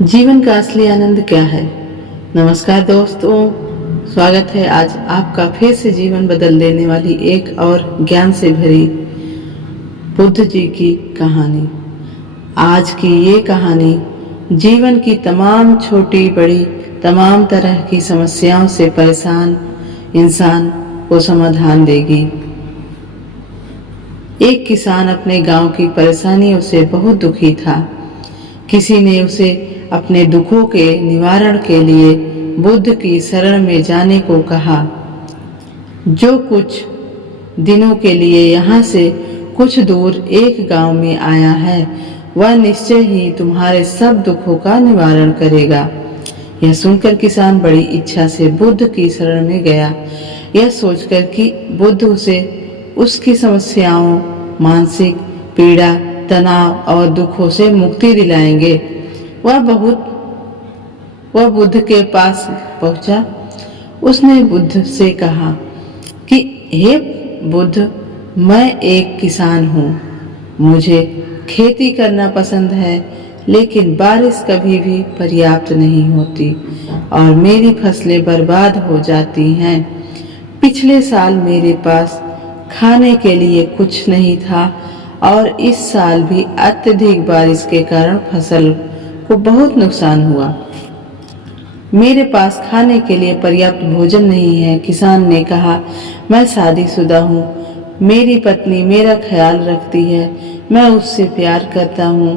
जीवन का असली आनंद क्या है। नमस्कार दोस्तों, स्वागत है आज आपका फिर से जीवन बदल देने वाली एक और ज्ञान से भरी बुद्ध जी की कहानी। आज की ये कहानी जीवन की तमाम छोटी बड़ी तमाम तरह की समस्याओं से परेशान इंसान को समाधान देगी। एक किसान अपने गांव की परेशानियों से बहुत दुखी था। किसी ने उसे अपने दुखों के निवारण के लिए बुद्ध की शरण में जाने को कहा, जो कुछ दिनों के लिए यहाँ से कुछ दूर एक गांव में आया है, वह निश्चय ही तुम्हारे सब दुखों का निवारण करेगा। यह सुनकर किसान बड़ी इच्छा से बुद्ध की शरण में गया, यह सोचकर कि बुद्ध उसे उसकी समस्याओं, मानसिक पीड़ा, तनाव और दुखों से मुक्ति दिलाएंगे। वह बुद्ध के पास पहुंचा। उसने बुद्ध से कहा कि हे बुद्ध, मैं एक किसान हूँ। मुझे खेती करना पसंद है, लेकिन बारिश कभी भी पर्याप्त नहीं होती और मेरी फसलें बर्बाद हो जाती हैं। पिछले साल मेरे पास खाने के लिए कुछ नहीं था और इस साल भी अत्यधिक बारिश के कारण फसल को बहुत नुकसान हुआ। मेरे पास खाने के लिए पर्याप्त भोजन नहीं है। किसान ने कहा, मैं शादीशुदा हूँ, मेरी पत्नी मेरा ख्याल रखती है, मैं उससे प्यार करता हूँ,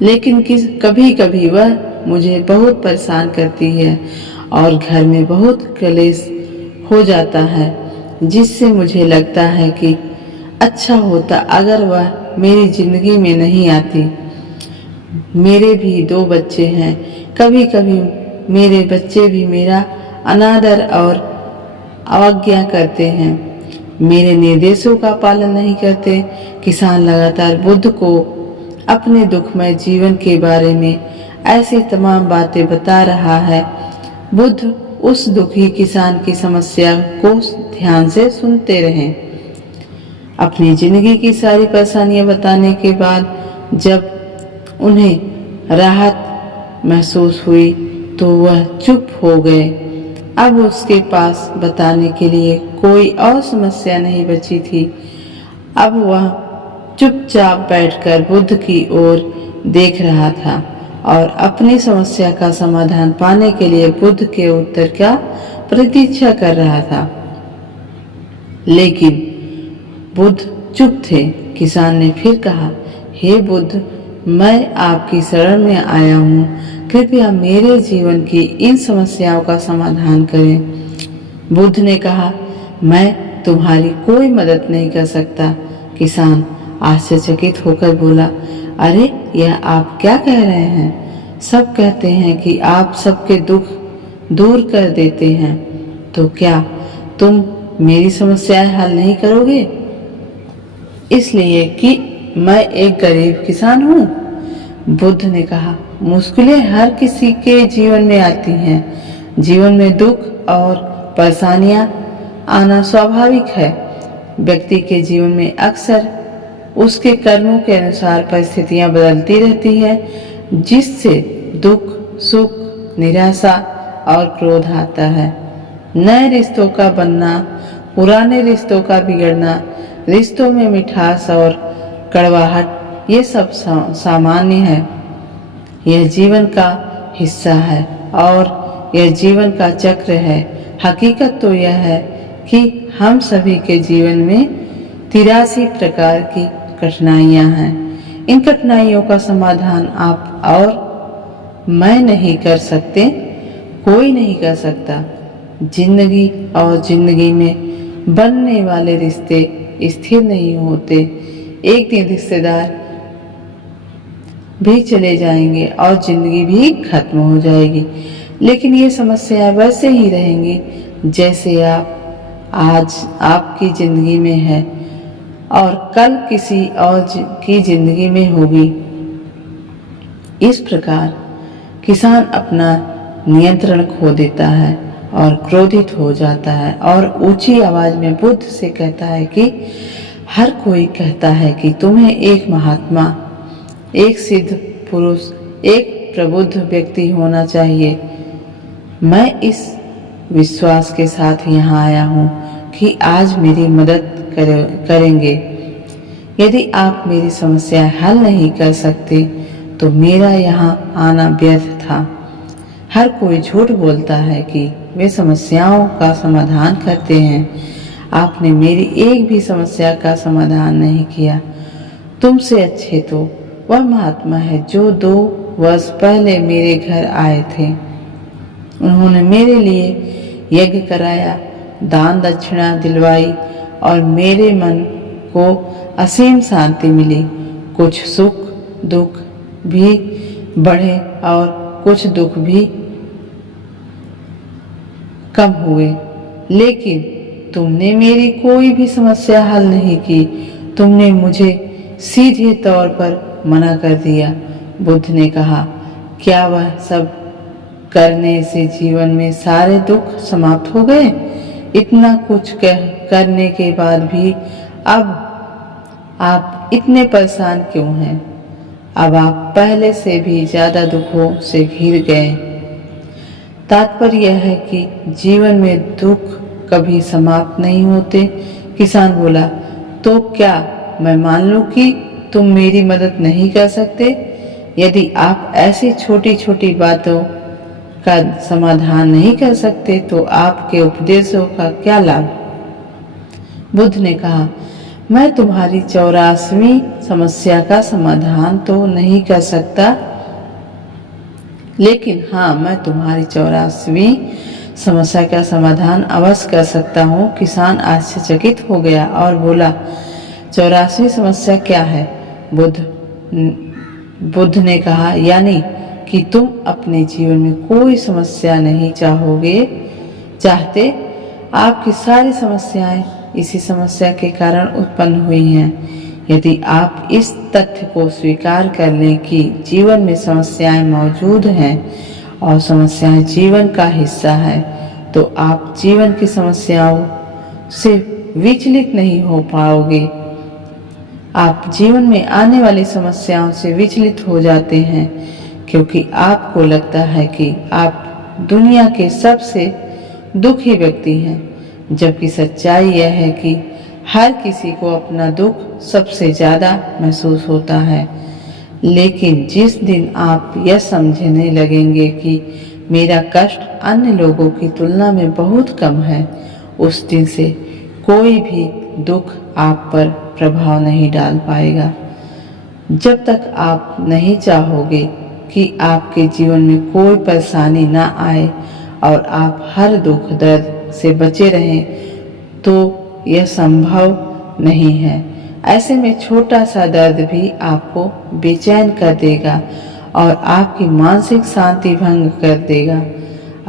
लेकिन कभी कभी वह मुझे बहुत परेशान करती है और घर में बहुत क्लेश हो जाता है, जिससे मुझे लगता है कि अच्छा होता अगर वह मेरी जिंदगी में नहीं आती। मेरे भी 2 बच्चे हैं। कभी कभी मेरे बच्चे भी मेरा अनादर और अवज्ञा करते हैं, मेरे निर्देशों का पालन नहीं करते। किसान लगातार बुद्ध को अपने दुखमय जीवन के बारे में ऐसी तमाम बातें बता रहा है। बुद्ध उस दुखी किसान की समस्या को ध्यान से सुनते रहे। अपनी जिंदगी की सारी परेशानियां बताने के बाद जब उन्हें राहत महसूस हुई तो वह चुप हो गए। अब उसके पास बताने के लिए कोई और समस्या नहीं बची थी। अब वह चुपचाप बैठकर बुद्ध की ओर देख रहा था और अपनी समस्या का समाधान पाने के लिए बुद्ध के उत्तर का प्रतीक्षा कर रहा था। लेकिन बुद्ध चुप थे। किसान ने फिर कहा, हे बुद्ध, मैं आपकी शरण में आया हूँ, कृपया मेरे जीवन की इन समस्याओं का समाधान करें। बुद्ध ने कहा, मैं तुम्हारी कोई मदद नहीं कर सकता। किसान आश्चर्यचकित होकर बोला, अरे यह आप क्या कह रहे हैं? सब कहते हैं कि आप सबके दुख दूर कर देते हैं, तो क्या तुम मेरी समस्याएं हल नहीं करोगे? इसलिए कि मैं एक गरीब किसान हूँ? बुद्ध ने कहा, मुश्किलें हर किसी के जीवन में आती हैं। जीवन में दुख और परेशानियां आना स्वाभाविक है। व्यक्ति के जीवन में अक्सर उसके कर्मों के अनुसार परिस्थितियां बदलती रहती हैं, जिससे दुख, सुख, निराशा और क्रोध आता है। नए रिश्तों का बनना, पुराने रिश्तों का बिगड़ना, रिश्तों में मिठास और कड़वाहट, ये सब सामान्य है। यह जीवन का हिस्सा है और यह जीवन का चक्र है। हकीकत तो यह है कि हम सभी के जीवन में 83 प्रकार की कठिनाइयां हैं। इन कठिनाइयों का समाधान आप और मैं नहीं कर सकते, कोई नहीं कर सकता। जिंदगी और जिंदगी में बनने वाले रिश्ते स्थिर नहीं होते। एक दिन रिश्तेदार भी चले जाएंगे और जिंदगी भी खत्म हो जाएगी, लेकिन ये समस्या वैसे ही रहेंगी जैसे आप आज आपकी जिंदगी में है और कल किसी और की जिंदगी में होगी। इस प्रकार किसान अपना नियंत्रण खो देता है और क्रोधित हो जाता है और ऊंची आवाज में बुद्ध से कहता है कि हर कोई कहता है कि तुम्हें एक महात्मा, एक सिद्ध पुरुष, एक प्रबुद्ध व्यक्ति होना चाहिए। मैं इस विश्वास के साथ यहाँ आया हूँ कि आज मेरी मदद करेंगे। यदि आप मेरी समस्या हल नहीं कर सकते तो मेरा यहाँ आना व्यर्थ था। हर कोई झूठ बोलता है कि वे समस्याओं का समाधान करते हैं। आपने मेरी एक भी समस्या का समाधान नहीं किया। तुमसे अच्छे तो वह महात्मा है जो 2 वर्ष पहले मेरे घर आए थे। उन्होंने मेरे लिए यज्ञ कराया, दान दक्षिणा दिलवाई और मेरे मन को असीम शांति मिली। कुछ सुख दुख भी बढ़े और कुछ दुख भी कम हुए, लेकिन तुमने मेरी कोई भी समस्या हल नहीं की। तुमने मुझे सीधे तौर पर मना कर दिया। बुद्ध ने कहा, क्या वह सब करने से जीवन में सारे दुख समाप्त हो गए? इतना कुछ करने के बाद भी अब आप इतने परेशान क्यों हैं? अब आप पहले से भी ज्यादा दुखों से घिर गए। तात्पर्य यह है कि जीवन में दुख कभी समाप्त नहीं होते। किसान बोला, तो क्या मैं मान लूं कि तुम मेरी मदद नहीं कर सकते? यदि आप ऐसी छोटी छोटी बातों का समाधान नहीं कर सकते तो आपके उपदेशों का क्या लाभ? बुद्ध ने कहा, मैं तुम्हारी 84वीं समस्या का समाधान तो नहीं कर सकता, लेकिन हाँ, मैं तुम्हारी 84वीं समस्या का समाधान अवश्य कर सकता हूँ। किसान आश्चर्यचकित हो गया और बोला, 84वीं समस्या क्या है? बुद्ध ने कहा, यानी कि तुम अपने जीवन में कोई समस्या नहीं चाहते। आपकी सारी समस्याएं इसी समस्या के कारण उत्पन्न हुई हैं। यदि आप इस तथ्य को स्वीकार कर लें कि जीवन में समस्याएं मौजूद हैं और समस्याएं जीवन का हिस्सा है, तो आप जीवन की समस्याओं से विचलित नहीं हो पाओगे। आप जीवन में आने वाली समस्याओं से विचलित हो जाते हैं क्योंकि आपको लगता है कि आप दुनिया के सबसे दुखी व्यक्ति हैं, जबकि सच्चाई यह है कि हर किसी को अपना दुख सबसे ज्यादा महसूस होता है। लेकिन जिस दिन आप यह समझने लगेंगे कि मेरा कष्ट अन्य लोगों की तुलना में बहुत कम है, उस दिन से कोई भी दुख आप पर प्रभाव नहीं डाल पाएगा। जब तक आप नहीं चाहोगे कि आपके जीवन में कोई परेशानी ना आए और आप हर दुख दर्द से बचे रहें, तो यह संभव नहीं है। ऐसे में छोटा सा दर्द भी आपको बेचैन कर देगा और आपकी मानसिक शांति भंग कर देगा।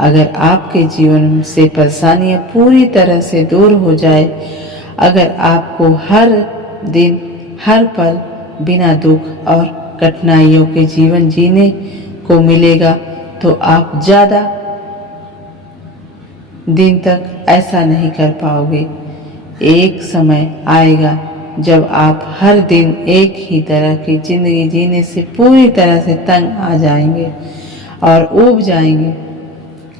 अगर आपके जीवन से परेशानियां पूरी तरह से दूर हो जाए, अगर आपको हर दिन हर पल बिना दुख और कठिनाइयों के जीवन जीने को मिलेगा, तो आप ज्यादा दिन तक ऐसा नहीं कर पाओगे। एक समय आएगा जब आप हर दिन एक ही तरह की जिंदगी जीने से पूरी तरह से तंग आ जाएंगे और ऊब जाएंगे,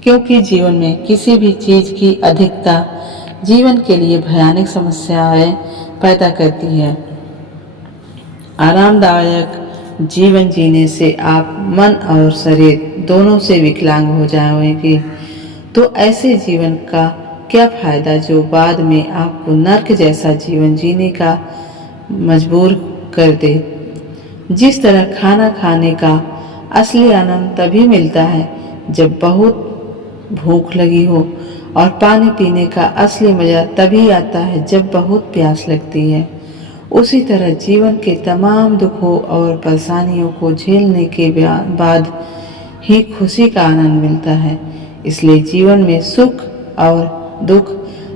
क्योंकि जीवन में किसी भी चीज की अधिकता जीवन के लिए भयानक समस्याएं पैदा करती है। आरामदायक जीवन जीने से आप मन और शरीर दोनों से विकलांग हो जाएंगे। तो ऐसे जीवन का क्या फायदा जो बाद में आपको नर्क जैसा जीवन जीने का मजबूर कर दे। जिस तरह खाना खाने का असली आनंद तभी मिलता है जब बहुत भूख लगी हो, और पानी पीने का असली मजा तभी आता है जब बहुत प्यास लगती है। उसी तरह जीवन के तमाम दुखों और परेशानियों को झेलने के बाद ही खुशी का आनंद मिलता है। इसलिए जीवन में सुख और दुख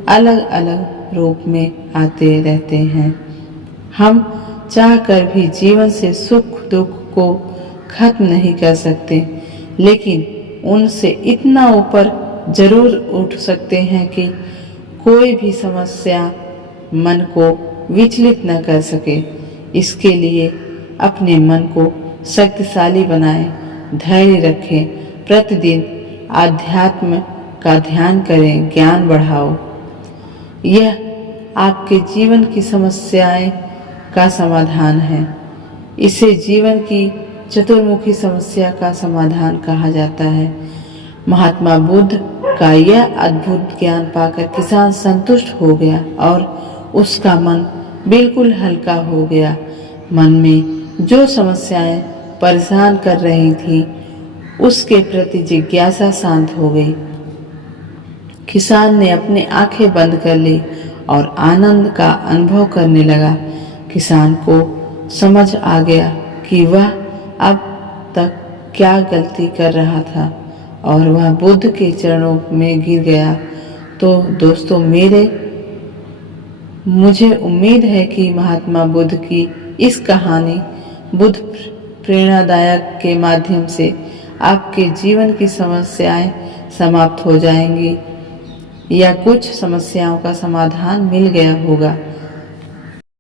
अलग अलग रूप में आते रहते हैं। हम चाहकर भी जीवन से सुख दुख को खत्म नहीं कर सकते, लेकिन उनसे इतना ऊपर जरूर उठ सकते हैं कि कोई भी समस्या मन को विचलित न कर सके। इसके लिए अपने मन को शक्तिशाली बनाएं धैर्य रखें, प्रतिदिन आध्यात्म का ध्यान करें, ज्ञान बढ़ाओ। यह आपके जीवन की समस्याएं का समाधान है। इसे जीवन की चतुर्मुखी समस्या का समाधान कहा जाता है। महात्मा बुद्ध का यह अद्भुत ज्ञान पाकर किसान संतुष्ट हो गया और उसका मन बिल्कुल हल्का हो गया। मन में जो समस्याएं परेशान कर रही थी उसके प्रति जिज्ञासा शांत हो गई। किसान ने अपनी आंखें बंद कर ली और आनंद का अनुभव करने लगा। किसान को समझ आ गया कि वह अब तक क्या गलती कर रहा था और वह बुद्ध के चरणों में गिर गया। तो दोस्तों, मुझे उम्मीद है कि महात्मा बुद्ध की इस कहानी बुद्ध प्रेरणादायक के माध्यम से आपके जीवन की समस्याएं समाप्त हो जाएंगी या कुछ समस्याओं का समाधान मिल गया होगा।